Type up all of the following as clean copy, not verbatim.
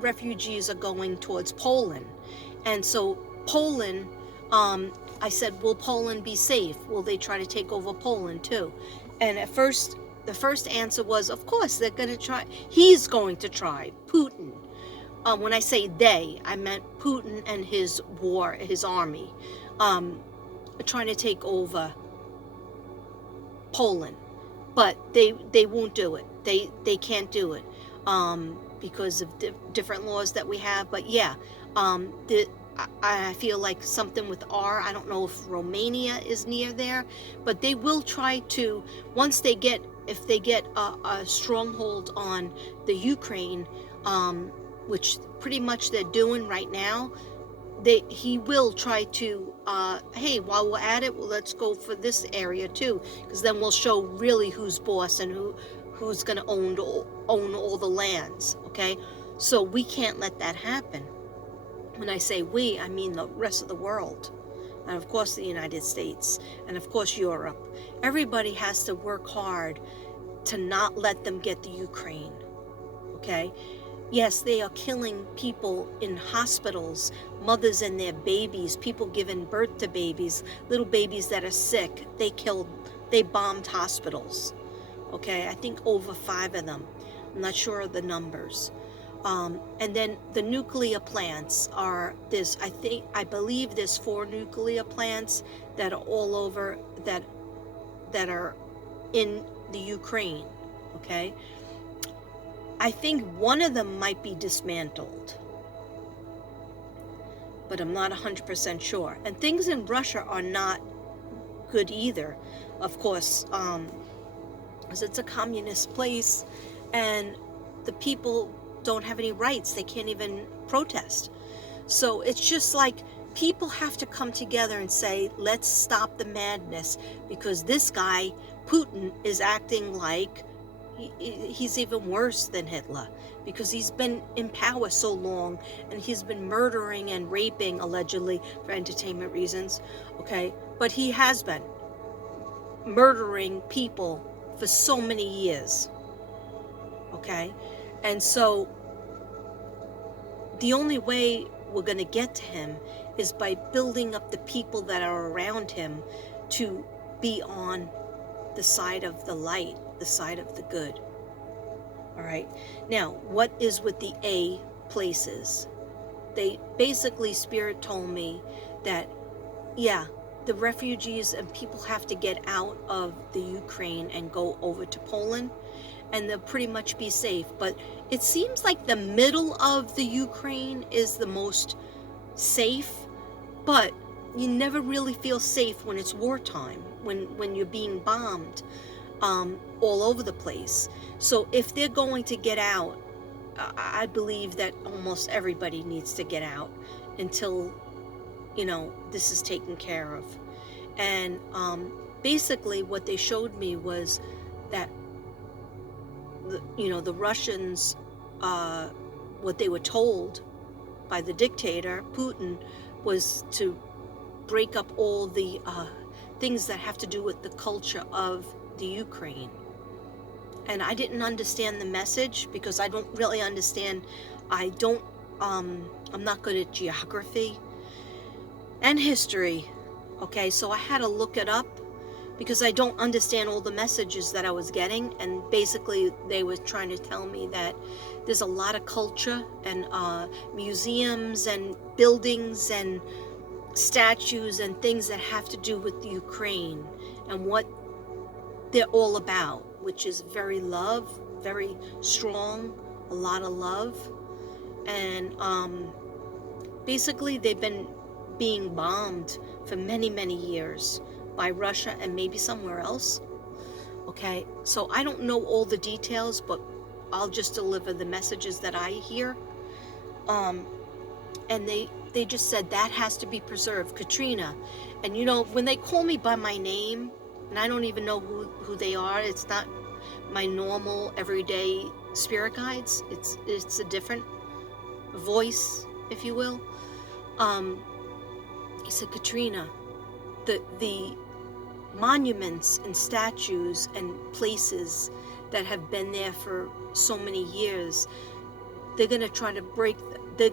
refugees are going towards Poland. And so Poland, I said, will Poland be safe? Will they try to take over Poland too? And at first, the first answer was, of course, they're going to try. He's going to try, Putin. When I say they, I meant Putin and his army, trying to take over Poland. But they won't do it. They can't do it because of different laws that we have. But yeah, I feel like something with R. I don't know if Romania is near there, but they will try to, once they get, if they get a stronghold on the Ukraine, which pretty much they're doing right now, he will try to, hey, while we're at it, well, let's go for this area too, because then we'll show really who's boss and who's going to own all the lands, okay? So we can't let that happen. When I say we, I mean the rest of the world. And of course the United States, and of course Europe. Everybody has to work hard to not let them get the Ukraine, okay? Yes, they are killing people in hospitals, mothers and their babies, people giving birth to babies, little babies that are sick. They bombed hospitals. Okay, I think over 5 of them. I'm not sure of the numbers. And then the nuclear plants I believe there's 4 nuclear plants that are all over, that are in the Ukraine, okay? I think one of them might be dismantled, but I'm not 100% sure. And things in Russia are not good either, of course, because it's a communist place, and the people don't have any rights. They can't even protest. So it's just like people have to come together and say, let's stop the madness, because this guy, Putin, is acting like he's even worse than Hitler, because he's been in power so long, and he's been murdering and raping, allegedly, for entertainment reasons, okay? But he has been murdering people for so many years, okay? And so the only way we're going to get to him is by building up the people that are around him to be on the side of the light, the side of the good. All right. Now, what is with the A places? They basically, Spirit told me that, yeah, the refugees and people have to get out of the Ukraine and go over to Poland, and they'll pretty much be safe. But it seems like the middle of the Ukraine is the most safe, but you never really feel safe when it's wartime, when you're being bombed all over the place. So if they're going to get out, I believe that almost everybody needs to get out until, this is taken care of. And basically what they showed me was that, the Russians, what they were told by the dictator, Putin, was to break up all the things that have to do with the culture of the Ukraine. And I didn't understand the message because I don't really understand. I'm not good at geography and history. Okay, so I had to look it up because I don't understand all the messages that I was getting. And basically they were trying to tell me that there's a lot of culture and museums and buildings and statues and things that have to do with the Ukraine and what they're all about, which is very strong, a lot of love. And basically they've been being bombed for many, many years by Russia and maybe somewhere else. Okay, so I don't know all the details, but I'll just deliver the messages that I hear. And they just said that has to be preserved, Katrina. And when they call me by my name, and I don't even know who they are, it's not my normal everyday spirit guides. It's a different voice, if you will. He said, Katrina, the monuments and statues and places that have been there for so many years, they're gonna try to they're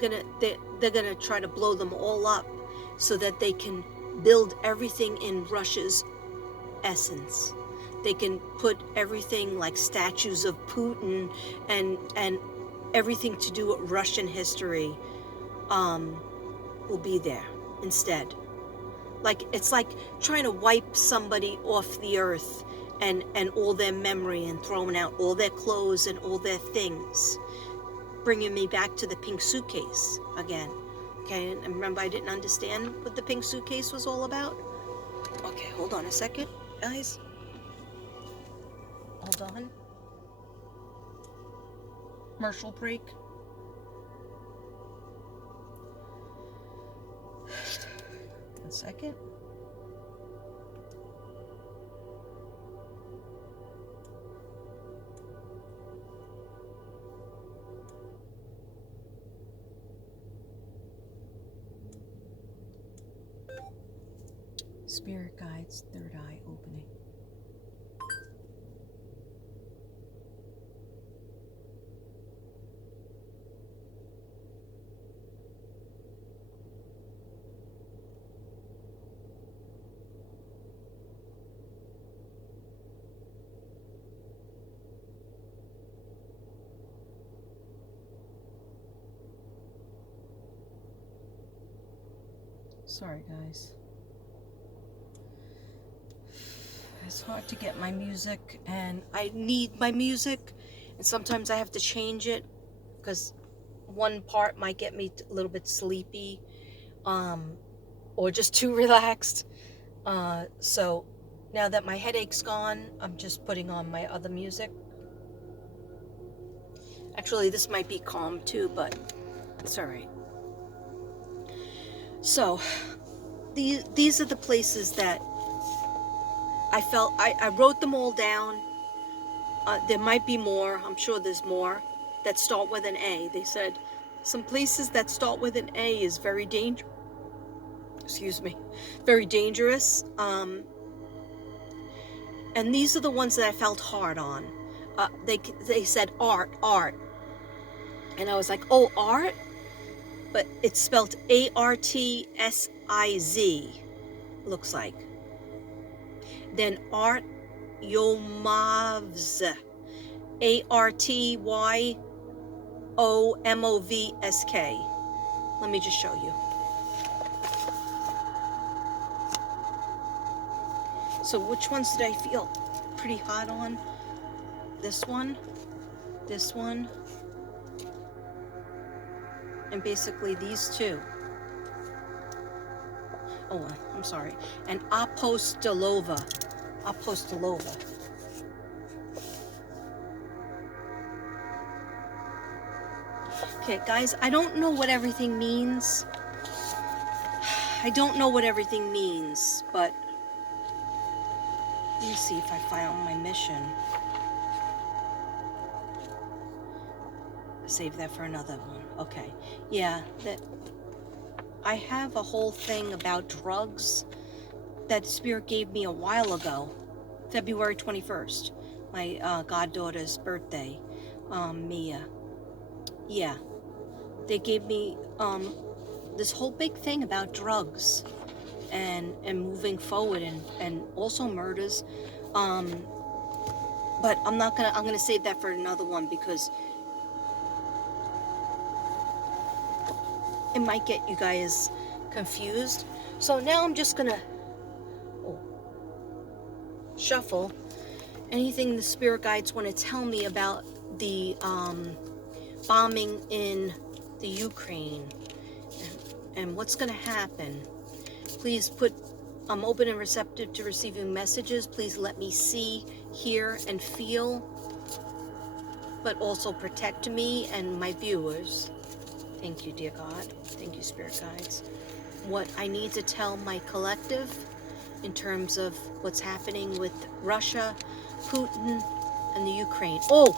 gonna try to blow them all up so that they can build everything in Russia's essence. They can put everything like statues of Putin and everything to do with Russian history will be there instead. Like it's like trying to wipe somebody off the earth and all their memory and throwing out all their clothes and all their things, bringing me back to the pink suitcase again. Okay, and remember I didn't understand what the pink suitcase was all about? Okay, hold on a second, guys. Hold on. Commercial break. One second. Spirit guides, third eye opening. Sorry, guys. It's hard to get my music, and I need my music, and sometimes I have to change it because one part might get me a little bit sleepy, or just too relaxed. So now that my headache's gone, I'm just putting on my other music. Actually, this might be calm too, but it's all right. So these are the places that I felt, I wrote them all down. There might be more. I'm sure there's more that start with an A. They said some places that start with an A is very dangerous. Excuse me, very dangerous. And these are the ones that I felt hard on. They said art, and I was like, oh, art, but it's spelled Artsiz. Looks like. Then Art Yomovs, Artyomovsk. Let me just show you. So which ones did I feel pretty hot on? This one, and basically these two. Oh, I'm sorry. And Apostolova. Okay, guys, I don't know what everything means. But let me see if I found my mission. Save that for another one. Okay. Yeah, I have a whole thing about drugs that Spirit gave me a while ago, February 21st, my goddaughter's birthday, Mia. Yeah, they gave me this whole big thing about drugs and moving forward and also murders. But I'm gonna save that for another one because it might get you guys confused. So now I'm just gonna shuffle anything the spirit guides want to tell me about the bombing in the Ukraine and what's going to happen. Please I'm open and receptive to receiving messages. Please let me see, hear, and feel, but also protect me and my viewers. Thank you, dear God. Thank you, spirit guides. What I need to tell my collective in terms of what's happening with Russia, Putin, and the Ukraine. Oh,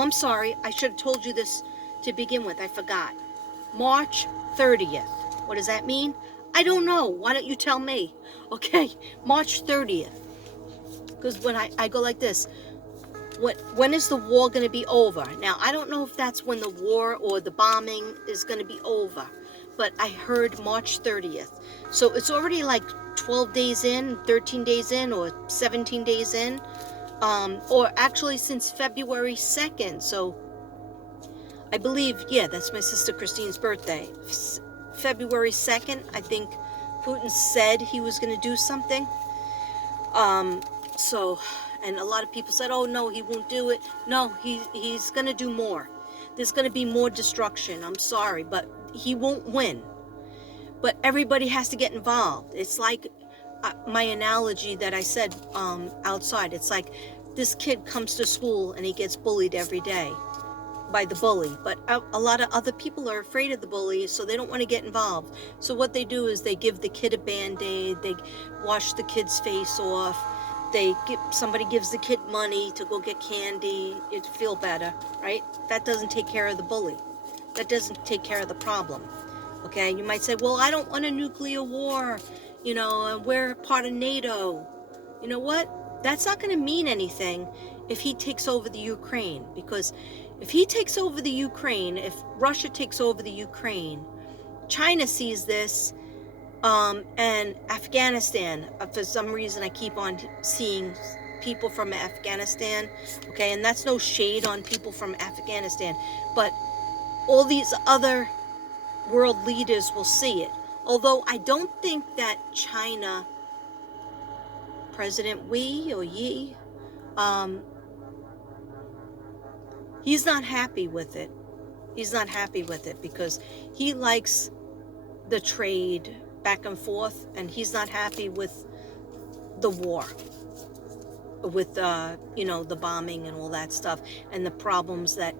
I'm sorry. I should have told you this to begin with. I forgot. March 30th. What does that mean? I don't know. Why don't you tell me? Okay, March 30th. Because when I go like this, when is the war going to be over? Now, I don't know if that's when the war or the bombing is going to be over, but I heard March 30th. So it's already like 12 days in, 13 days in, or 17 days in, or actually since February 2nd. So I believe, yeah, that's my sister Christine's birthday. February 2nd, I think Putin said he was going to do something. So, and a lot of people said, oh no, he won't do it. No, he's going to do more. There's going to be more destruction. I'm sorry, but he won't win. But everybody has to get involved. It's like my analogy that I said outside. It's like this kid comes to school and he gets bullied every day by the bully, but a lot of other people are afraid of the bully, so they don't want to get involved. So what they do is they give the kid a band-aid, they wash the kid's face off, somebody gives the kid money to go get candy, it'd feel better, right? That doesn't take care of the bully. That doesn't take care of the problem. Okay, you might say, well, I don't want a nuclear war, we're part of NATO. You know what? That's not going to mean anything if he takes over the Ukraine, because if he takes over the Ukraine, if Russia takes over the Ukraine, China sees this, and Afghanistan, for some reason I keep on seeing people from Afghanistan, okay, and that's no shade on people from Afghanistan, but all these other world leaders will see it. Although I don't think that China, President Wei or Yi, he's not happy with it. He's not happy with it because he likes the trade back and forth, and he's not happy with the war, with the bombing and all that stuff, and the problems that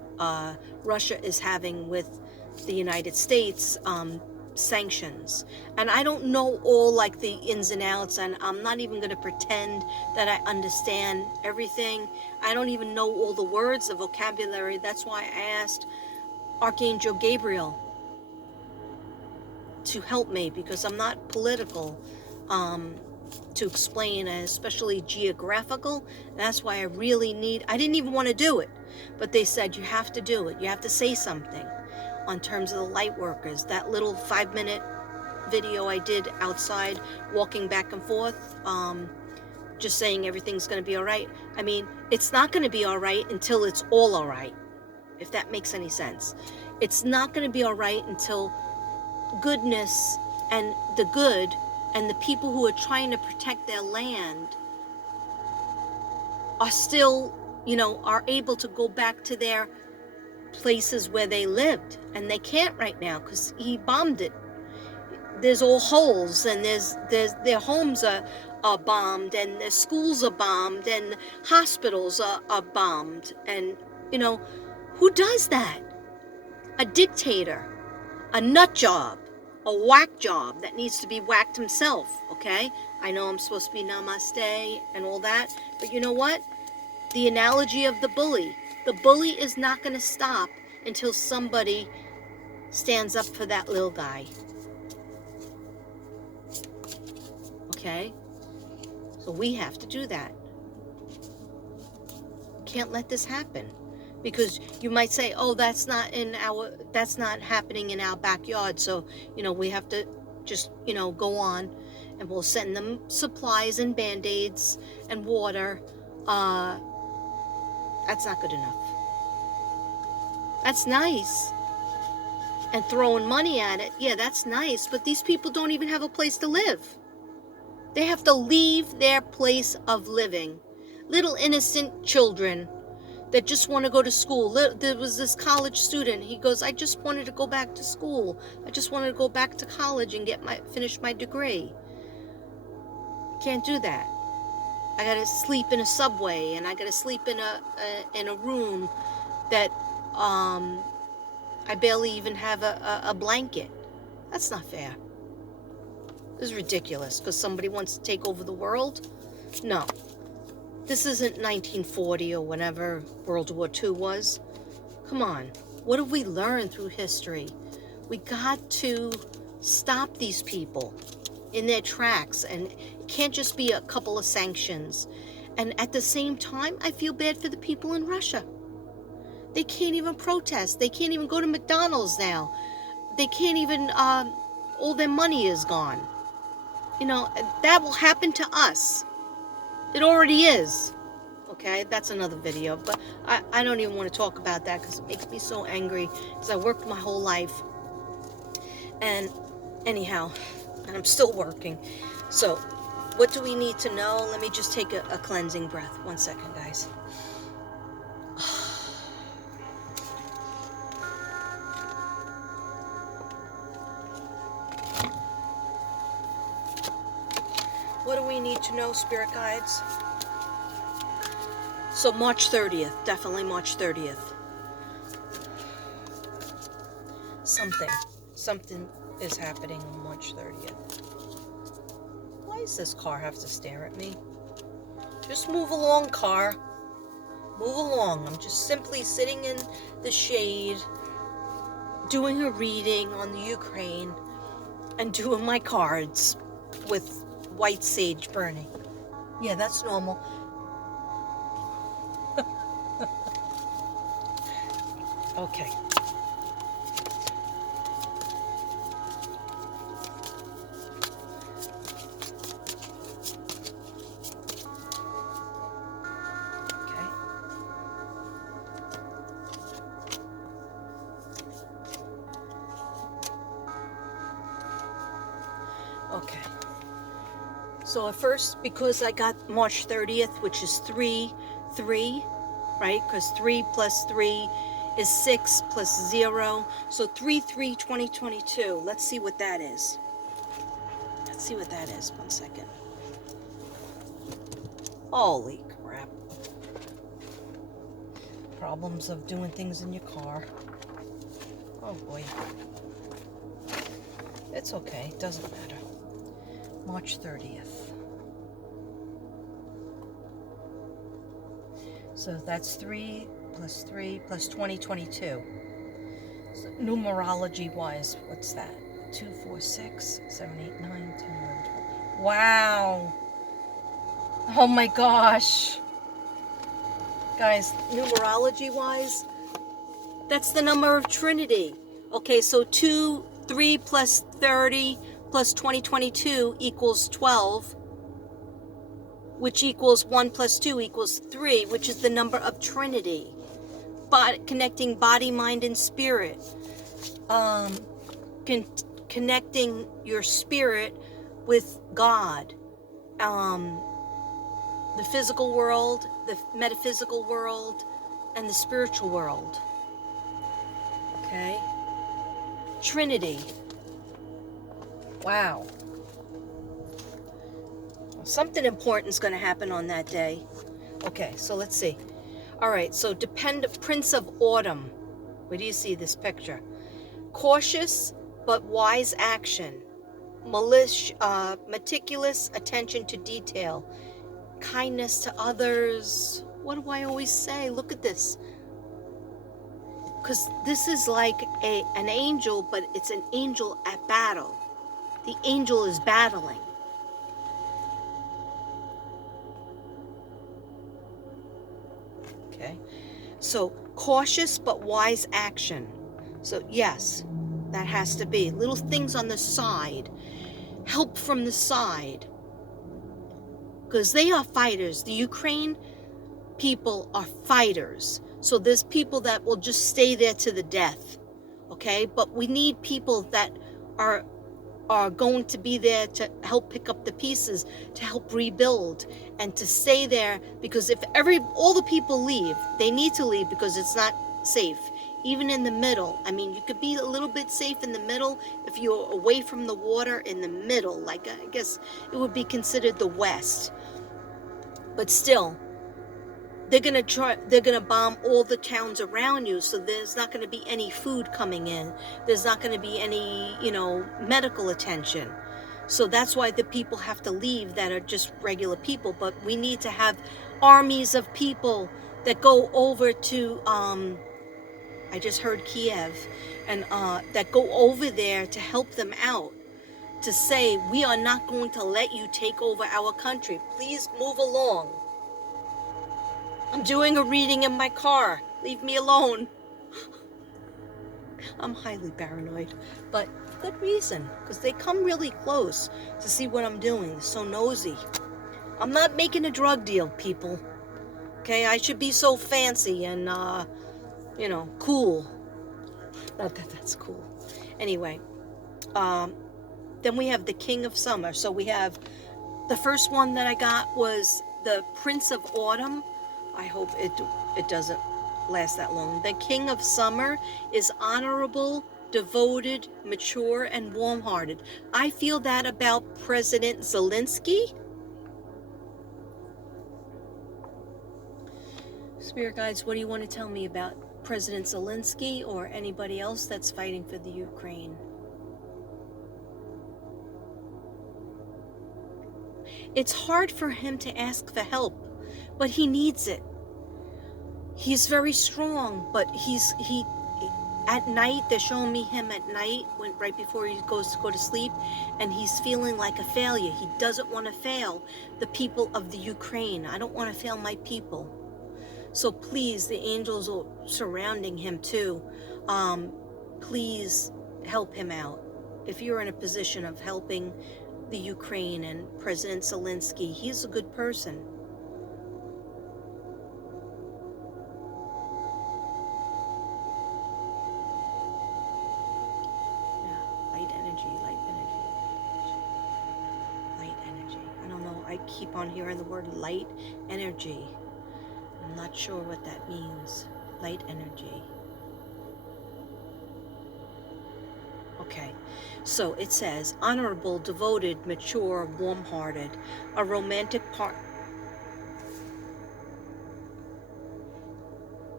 Russia is having with the United States sanctions. And I don't know all like the ins and outs, and I'm not even going to pretend that I understand everything. I don't even know all the words, the vocabulary. That's why I asked Archangel Gabriel to help me, because I'm not political to explain, especially geographical. And that's why I didn't even want to do it, but they said you have to do it. You have to say something on terms of the light workers. That little 5-minute video I did outside walking back and forth, just saying everything's going to be all right. I mean, it's not going to be all right until it's all right, if that makes any sense. It's not going to be all right until goodness and the good and the people who are trying to protect their land are still, are able to go back to their places where they lived, and they can't right now because he bombed it. There's all holes, and their homes are bombed, and their schools are bombed, and hospitals are bombed. And who does that? A dictator, a nut job, a whack job that needs to be whacked himself. Okay, I know I'm supposed to be namaste and all that, but you know what? The analogy of the bully is not going to stop until somebody stands up for that little guy. Okay? So we have to do that. Can't let this happen. Because you might say, oh, that's not happening in our backyard. So, we have to just, go on, and we'll send them supplies and Band-Aids and water. That's not good enough. That's nice. And throwing money at it, yeah, that's nice. But these people don't even have a place to live. They have to leave their place of living. Little innocent children that just want to go to school. There was this college student. He goes, I just wanted to go back to school. I just wanted to go back to college and finish my degree. Can't do that. I gotta sleep in a subway, and I gotta sleep in a room that I barely even have a blanket. That's not fair. This is ridiculous because somebody wants to take over the world. No. This isn't 1940 or whenever World War II was. Come on. What have we learned through history? We got to stop these people in their tracks, and it can't just be a couple of sanctions. And at the same time, I feel bad for the people in Russia. They can't even protest. They can't even go to McDonald's now. They can't even, all their money is gone. You know, that will happen to us. It already is. Okay, that's another video, but I don't even want to talk about that because it makes me so angry because I worked my whole life. And anyhow, and I'm still working. So, what do we need to know? Let me just take a cleansing breath. 1 second, guys. What do we need to know, spirit guides? So March 30th, definitely March 30th. Something is happening on March 30th. Why does this car have to stare at me? Just move along, car. Move along. I'm just simply sitting in the shade, doing a reading on the Ukraine, and doing my cards with white sage burning. Yeah, that's normal. Okay. Okay. So at first, because I got March 30th, which is 3, right? Because 3 plus 3 is 6 plus 0. So 3/3/2022. Let's see what that is. Let's see what that is. 1 second. Holy crap. Problems of doing things in your car. Oh boy. It's okay. Doesn't matter. March 30th. So that's 3 plus 3 plus 2022. So numerology wise, what's that? 2, 4, 6, 7, 8, 9, 10, 11, 12. Wow. Oh my gosh. Guys, numerology wise, that's the number of Trinity. Okay, so 3 plus 30 plus 2022 equals 12, which equals 1 plus 2 equals 3, which is the number of Trinity. But connecting body, mind, and spirit. Connecting your spirit with God. The physical world, the metaphysical world, and the spiritual world. Okay? Trinity. Wow. Something important is going to happen on that day. Okay, so let's see. All right, so Prince of Autumn. Where do you see this picture? Cautious but wise action. Meticulous attention to detail. Kindness to others. What do I always say? Look at this. Because this is like an angel, but it's an angel at battle. The angel is battling. Okay. So cautious but wise action. So yes, that has to be. Little things on the side. Help from the side. Because they are fighters. The Ukraine people are fighters. So there's people that will just stay there to the death. Okay? But we need people that are going to be there to help pick up the pieces, to help rebuild, and to stay there, because if all the people leave, they need to leave because it's not safe. Even in the middle, I mean, you could be a little bit safe in the middle if you're away from the water in the middle, like I guess it would be considered the West. But still, they're gonna bomb all the towns around you, so there's not gonna be any food coming in. There's not gonna be any, medical attention. So that's why the people have to leave that are just regular people. But we need to have armies of people that go over to, I just heard Kiev, and that go over there to help them out. To say, we are not going to let you take over our country. Please move along. I'm doing a reading in my car. Leave me alone. I'm highly paranoid, but for good reason, because they come really close to see what I'm doing. They're so nosy. I'm not making a drug deal, people. Okay, I should be so fancy and, cool. Not that that's cool. Anyway, then we have the King of Summer. So we have the first one that I got was the Prince of Autumn. I hope it doesn't last that long. The King of Summer is honorable, devoted, mature, and warm-hearted. I feel that about President Zelensky. Spirit guides, what do you want to tell me about President Zelensky or anybody else that's fighting for the Ukraine? It's hard for him to ask for help, but he needs it. He's very strong, but he at night, they're showing me him at night right before he goes to go to sleep, and he's feeling like a failure. He doesn't want to fail the people of the Ukraine. I don't want to fail my people. So please, the angels are surrounding him too. Please help him out. If you're in a position of helping the Ukraine and President Zelensky, he's a good person. I keep on hearing the word light energy. I'm not sure what that means. Light energy. Okay, so it says honorable, devoted, mature, warm-hearted, a romantic part.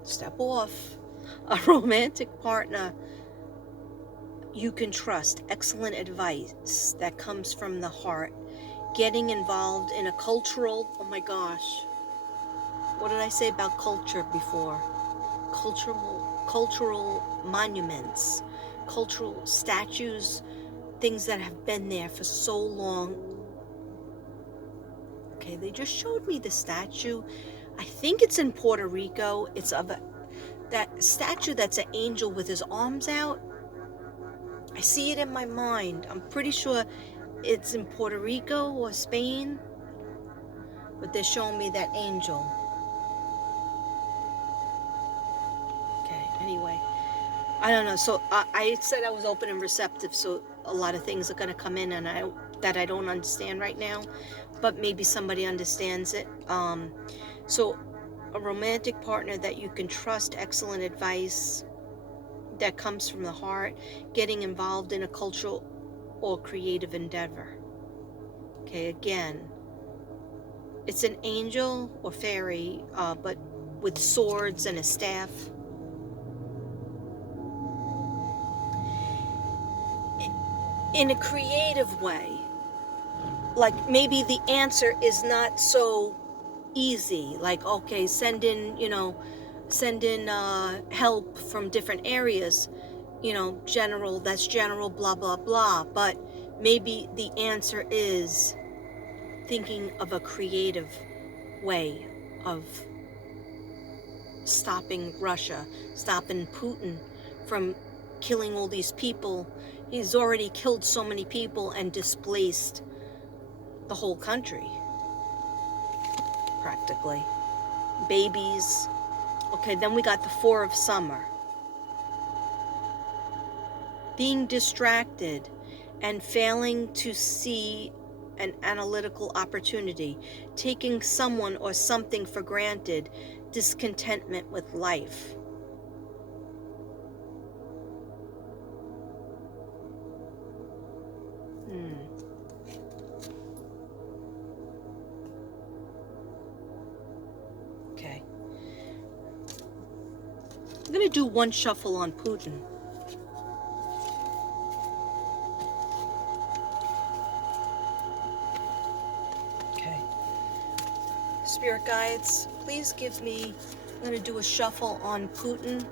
Step off. A romantic partner you can trust. Excellent advice that comes from the heart. Getting involved in a cultural, oh my gosh, what did I say about culture before? Cultural monuments, cultural statues, things that have been there for so long. Okay, they just showed me the statue. I think it's in Puerto Rico. It's of that statue that's an angel with his arms out. I see it in my mind. I'm pretty sure it's in Puerto Rico or Spain, but they're showing me that angel. Okay, anyway, I don't know. So I said I was open and receptive, so a lot of things are going to come in and that I don't understand right now, but maybe somebody understands it. So a romantic partner that you can trust, excellent advice that comes from the heart, getting involved in a cultural or creative endeavor. Okay, again, it's an angel or fairy, but with swords and a staff. In a creative way. Like maybe the answer is not so easy. Like, okay, send in help from different areas, that's general, blah, blah, blah. But maybe the answer is thinking of a creative way of stopping Russia, stopping Putin from killing all these people. He's already killed so many people and displaced the whole country, practically. Babies. Okay, then we got the Four of Summer. Being distracted and failing to see an analytical opportunity, taking someone or something for granted, discontentment with life. Okay. I'm going to do one shuffle on Putin. Okay. Spirit guides, please give me, I'm going to do a shuffle on Putin.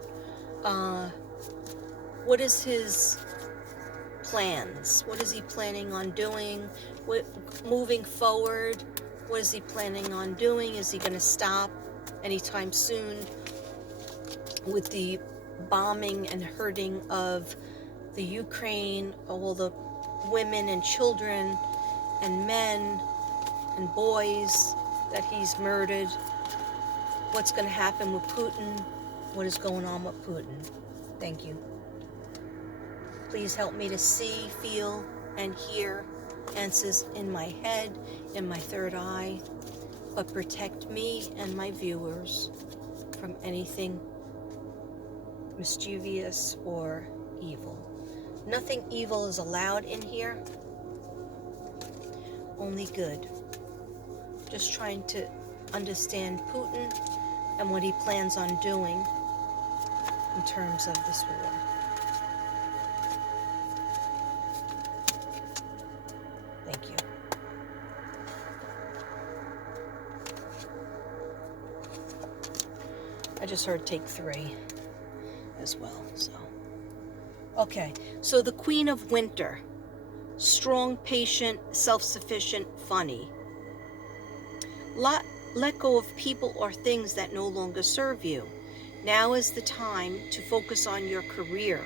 What is his plans? What is he planning on doing? Moving forward, what is he planning on doing? Is he going to stop anytime soon with the bombing and hurting of the Ukraine, all the women and children and men and boys that he's murdered. What's going to happen with Putin? What is going on with Putin? Thank you. Please help me to see, feel, and hear answers in my head, in my third eye, but protect me and my viewers from anything mischievous or evil. Nothing evil is allowed in here, only good. Just trying to understand Putin and what he plans on doing in terms of this war. Thank you. I just heard take 3 as well, so. Okay, so the Queen of Winter. Strong, patient, self-sufficient, funny. Let go of people or things that no longer serve you. Now is the time to focus on your career.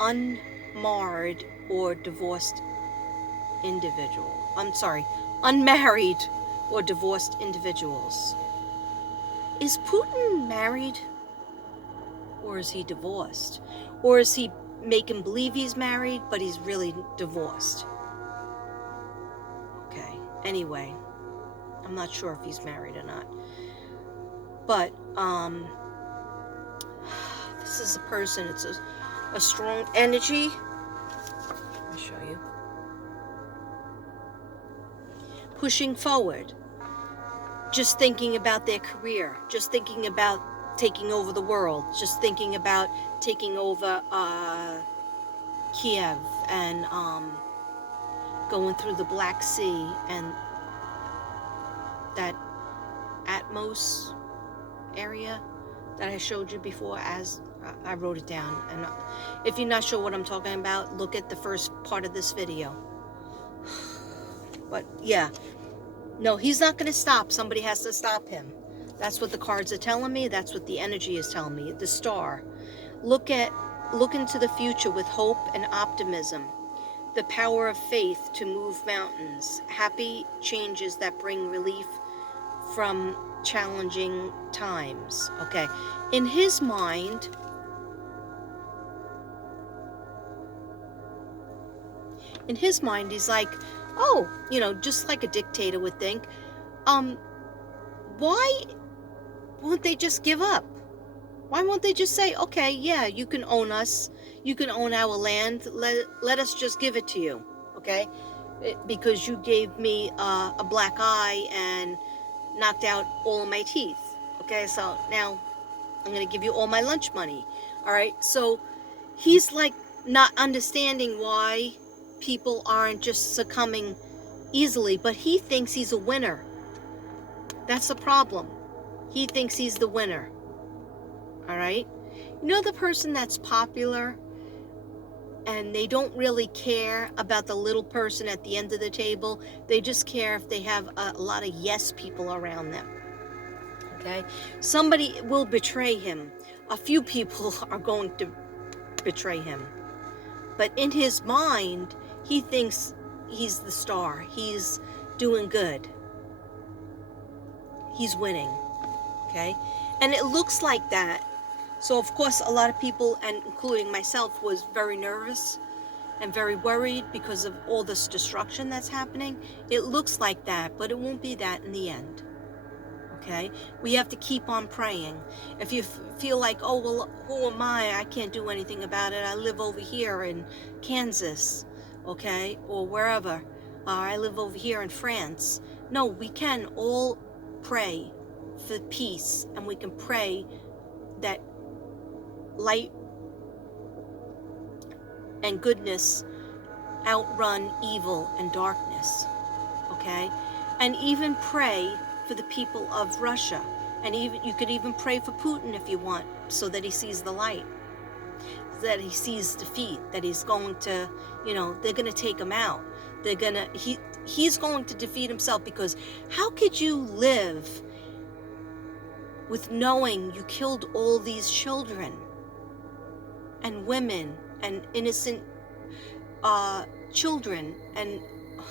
Unmarred or divorced individual. Unmarried or divorced individuals. Is Putin married? Or is he divorced? Or is he making believe he's married, but he's really divorced? Okay, anyway, I'm not sure if he's married or not. But, this is a person, it's a strong energy. I'll show you. Pushing forward. Just thinking about their career. Just thinking about taking over the world. Just thinking about taking over Kiev and going through the Black Sea and that Atmos area that I showed you before. As I wrote it down, and if you're not sure what I'm talking about, look at the first part of this video. But yeah, no, he's not going to stop. Somebody has to stop him. That's what the cards are telling me. That's what the energy is telling me. The star. Look into the future with hope and optimism. The power of faith to move mountains. Happy changes that bring relief from challenging times. Okay. In his mind, he's like, oh, just like a dictator would think, why won't they just give up? Why won't they just say, okay, yeah, you can own us. You can own our land. Let us just give it to you, okay? Because you gave me a black eye and knocked out all of my teeth, okay? So now I'm going to give you all my lunch money, all right? So he's like not understanding why people aren't just succumbing easily, but he thinks he's a winner. That's the problem. He thinks he's the winner. All right? The person that's popular and they don't really care about the little person at the end of the table. They just care if they have a lot of yes people around them. Okay? Somebody will betray him. A few people are going to betray him. But in his mind, he thinks he's the star. He's doing good. He's winning. Okay? And it looks like that. So, of course, a lot of people, and including myself, was very nervous and very worried because of all this destruction that's happening. It looks like that, but it won't be that in the end. Okay? We have to keep on praying. If you feel like, oh, well, who am I? I can't do anything about it. I live over here in Kansas, okay? Or wherever. I live over here in France. No, we can all pray for peace, and we can pray that light and goodness outrun evil and darkness, okay? And even pray for the people of Russia, and even you could even pray for Putin if you want, so that he sees the light, that he sees defeat, that he's going to, they're going to take him out. He's going to defeat himself, because how could you live with knowing you killed all these children and women and innocent children, and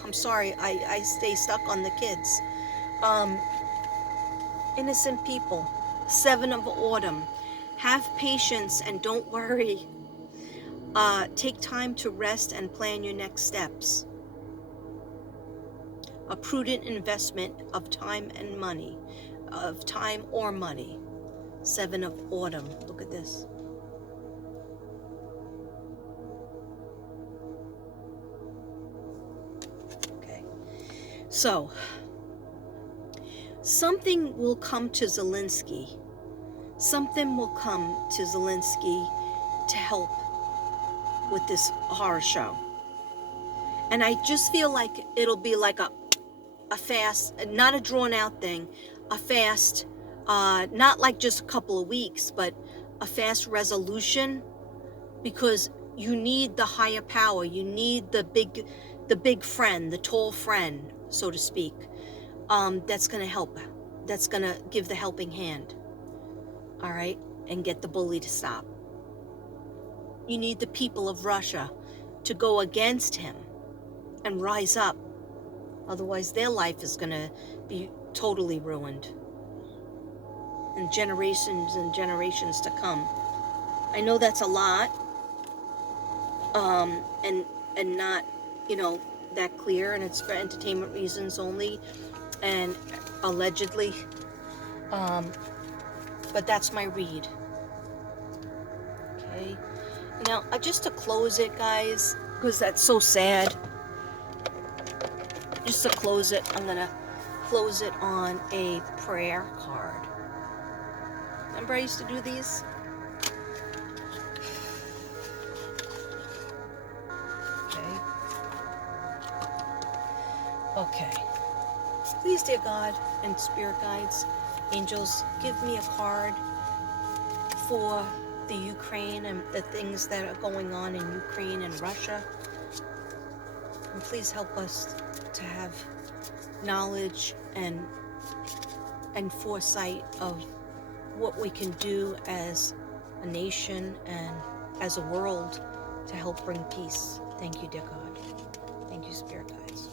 I'm sorry, I stay stuck on the kids. Innocent people. 7 of autumn. Have patience and don't worry. Take time to rest and plan your next steps. A prudent investment of time and money, of time or money. 7 of autumn. Look at this. Okay. So, something will come to Zelensky. Something will come to Zelensky to help with this horror show. And I just feel like it'll be like a fast, not a drawn out thing, a fast, not like just a couple of weeks, but a fast resolution, because you need the higher power. You need the big friend, the tall friend, so to speak, that's going to help, that's going to give the helping hand, all right, and get the bully to stop. You need the people of Russia to go against him and rise up. Otherwise, their life is going to be totally ruined. And generations to come. I know that's a lot, and not, that clear, and it's for entertainment reasons only, and allegedly. But that's my read. Okay. Now, just to close it, guys, because that's so sad. Just to close it, I'm going to close it on a prayer card. Remember I used to do these? Okay. Please, dear God and spirit guides, angels, give me a card for the Ukraine and the things that are going on in Ukraine and Russia. And please help us to have knowledge and foresight of what we can do as a nation and as a world to help bring peace. Thank you, dear God. Thank you, spirit guides.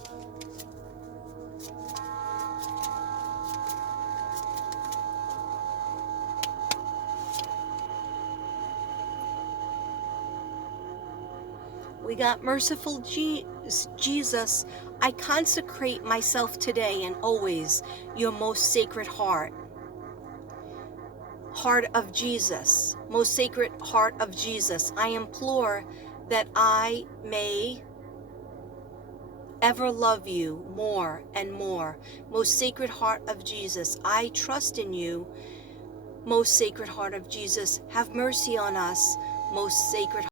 We got merciful Jesus. I consecrate myself today and always your most sacred heart. Heart of Jesus, most sacred heart of Jesus. I implore that I may ever love you more and more. Most sacred heart of Jesus, I trust in you. Most sacred heart of Jesus, have mercy on us. Most sacred